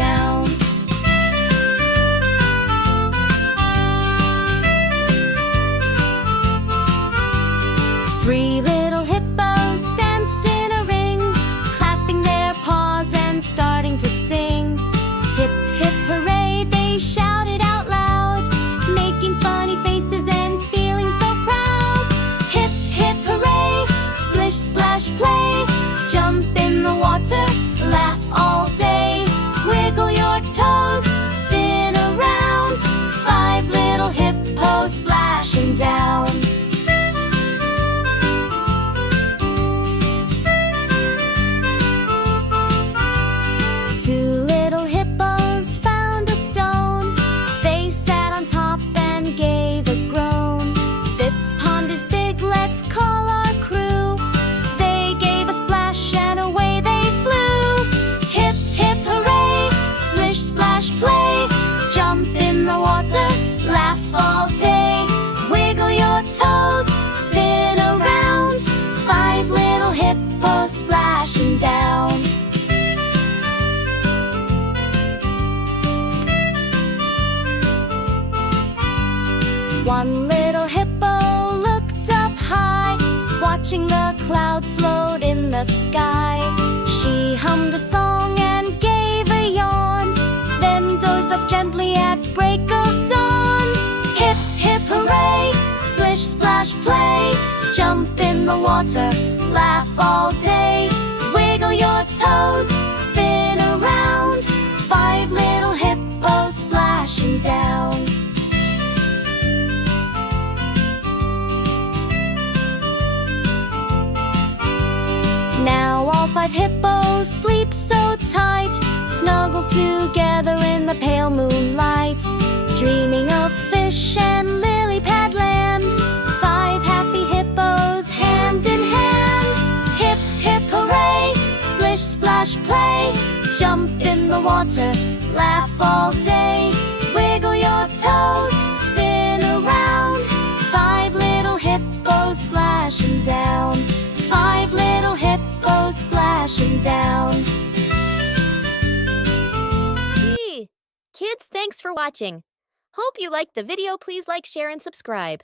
down. Three little hippos danced in a ring, clapping their paws and starting to sing. Hip, hip, hooray, they shouted out loud, making funny faces and feeling so proud. Hip, hip, hooray, splish, splash, play, jump in the water, laugh all day. Wiggle your toes, spin around, five little hippos splashing down. Two little hippos found a stone. They sat on top and gave a groan. This pond is big, let's call our crew. They gave a splash and away they flew. Hip, hip, hooray, splish, splash, play, jump in the water, laugh all day. Wiggle your toes, spin around, five little hippos splashing down. One little hippo looked up high, watching the clouds float in the sky. She hummed a song and gave a yawn, then dozed off gently at break of dawn. Hip, hip, hooray, splish, splash, play, jump in the water, laugh all day. Wiggle your toes, spin around, five little hippos splashing down. Now all five hippos sleep so tight, snuggled together in the pale moonlight, dreaming of fish and lily pad land. Five happy hippos hand in hand. Hip, hip, hooray, splish, splash, play, jump in the water, laugh all day. Wiggle your toes, spin around, five little hippos splashing down. Five little hippos splashing down. Kids, thanks for watching. Hope you liked the video. Please like, share, and subscribe.